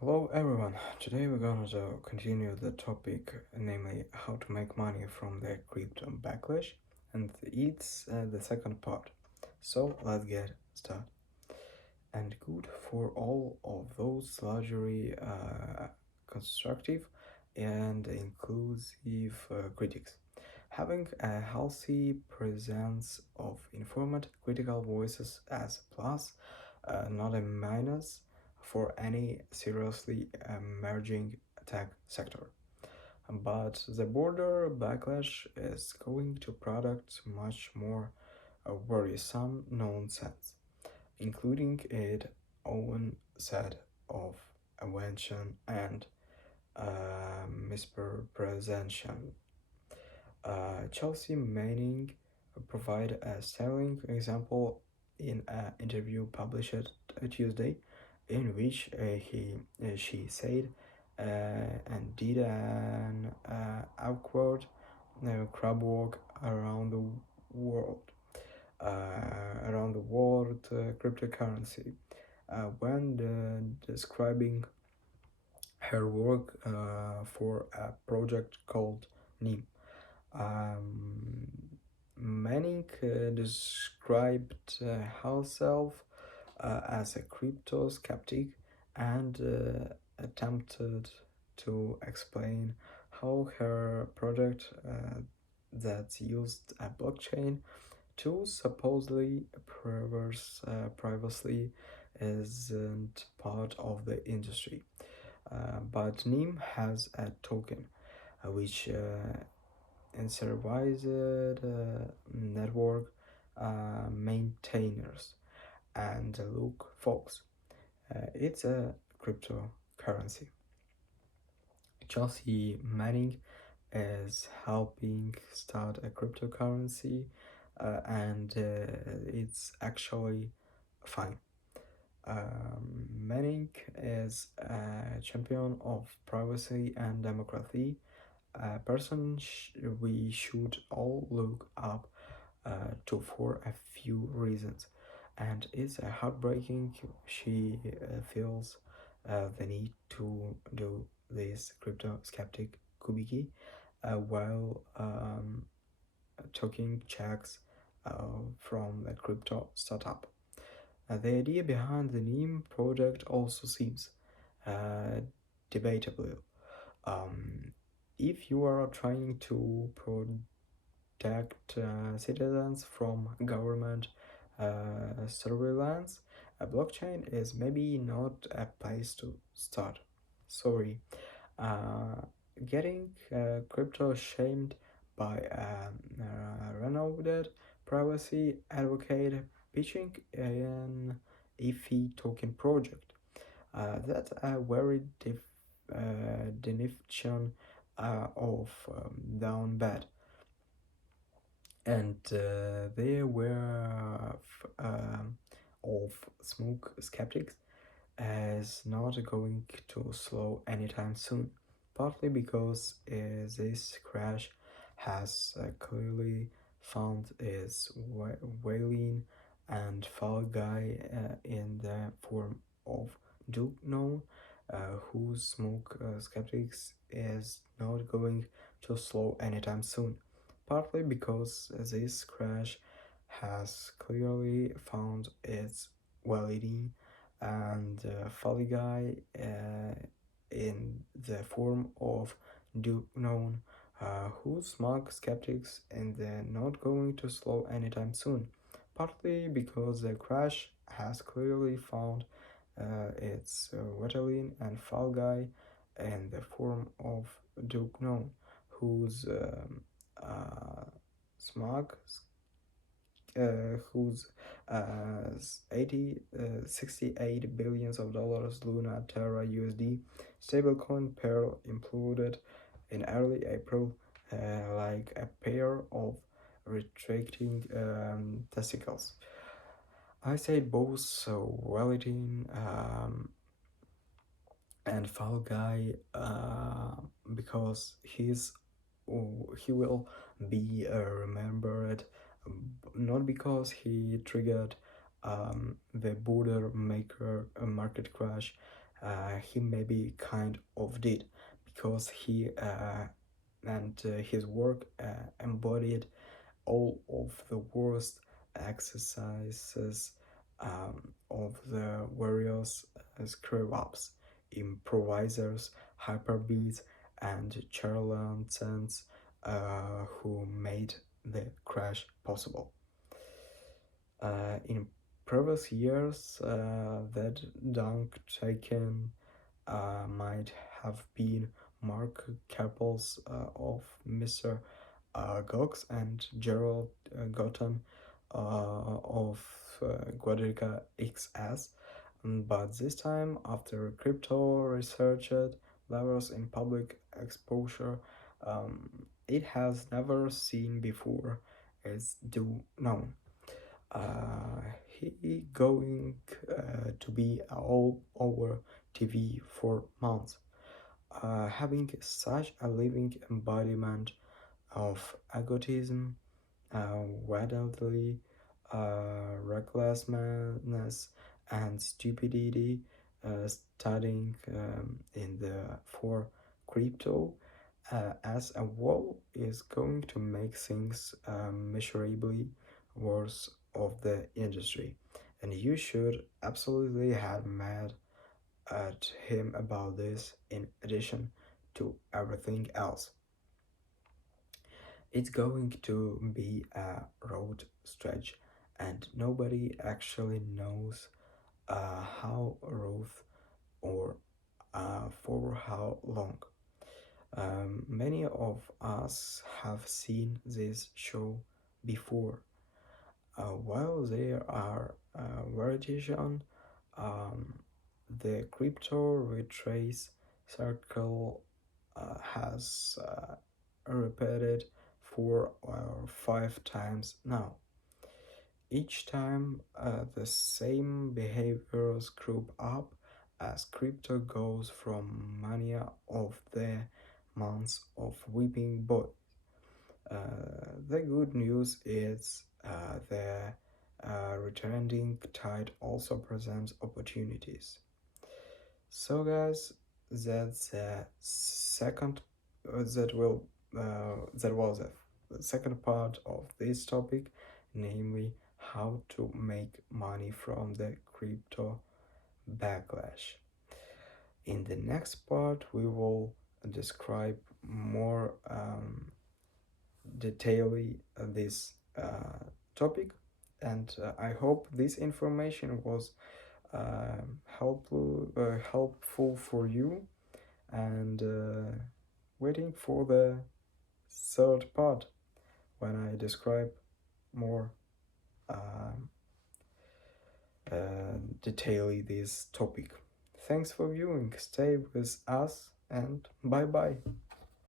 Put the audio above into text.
Hello everyone, today we're gonna continue the topic, namely how to make money from the crypto backlash, and it's the second part. So let's get started. And good for all of those largely constructive and inclusive critics. Having a healthy presence of informed critical voices as a plus, not a minus, for any seriously emerging tech sector. But the border backlash is going to product much more worrisome nonsense, including its own set of invention and misrepresentation. Chelsea Manning provided a sterling example in an interview published Tuesday, in which she said and did an awkward crab walk world around the world cryptocurrency when describing her work for a project called NEM. Um, Manning described herself as a crypto skeptic and attempted to explain how her project that used a blockchain to supposedly preserve privacy isn't part of the industry. But NEM has a token which incentivized network maintainers. And look, folks, it's a cryptocurrency. Chelsea Manning is helping start a cryptocurrency, and it's actually fine. Manning is a champion of privacy and democracy, a person we should all look up to for a few reasons. And it's heartbreaking she feels the need to do this crypto skeptic kubiki while taking checks from the crypto startup. The idea behind the NEM project also seems uh, debatable. Um, if you are trying to protect citizens from government surveillance, a blockchain is maybe not a place to start. Sorry. Uh, Getting crypto shamed by a renowned privacy advocate pitching an iffy token project. That's a very definition of down bad. And there were of smoke skeptics is not going to slow anytime soon, partly because this crash has clearly found its whaling and fall guy in the form of Duke known, whose smoke skeptics is not going to slow anytime soon, partly because this crash has clearly found its validity and Folly Guy in the form of Duke known, whose smug skeptics and they're not going to slow anytime soon, partly because the crash has clearly found its Wetterlin and Fall Guy in the form of Duke known, whose smug whose 68 billions of dollars Luna Terra USD stablecoin Pearl imploded in early April like a pair of retracting testicles. I say both Wellington and Fall Guy because he will be remembered not because he triggered the border maker market crash, he maybe kind of did, because he and his work embodied all of the worst exercises of the various screw-ups, improvisers, hyperbeats, and charlatans who made the crash possible. In previous years, that dunk taken might have been Mark Capel's of Mr. Gox and Gerald Gotten of Guadalajara XS, but this time, after crypto researched levels in public exposure, it has never seen before, is due known. He going to be all over TV for months, having such a living embodiment of egotism, volatility, recklessness, and stupidity, studying in the for crypto as a whole is going to make things measurably worse of the industry, and you should absolutely have mad at him about this in addition to everything else. It's going to be a road stretch, and nobody actually knows how rough or for how long. Many of us have seen this show before. While there are variation, um, the crypto retrace circle has repeated 4 or 5 times now. Each time the same behaviors group up as crypto goes from mania of the months of weeping boy. The good news is the retrending tide also presents opportunities. So, guys, that's the second. That was the second part of this topic, namely how to make money from the crypto backlash. In the next part, we will describe more detailedly this topic, and I hope this information was helpful for you, and waiting for the third part when I describe more um, detailedly this topic. Thanks for viewing, stay with us, and bye bye.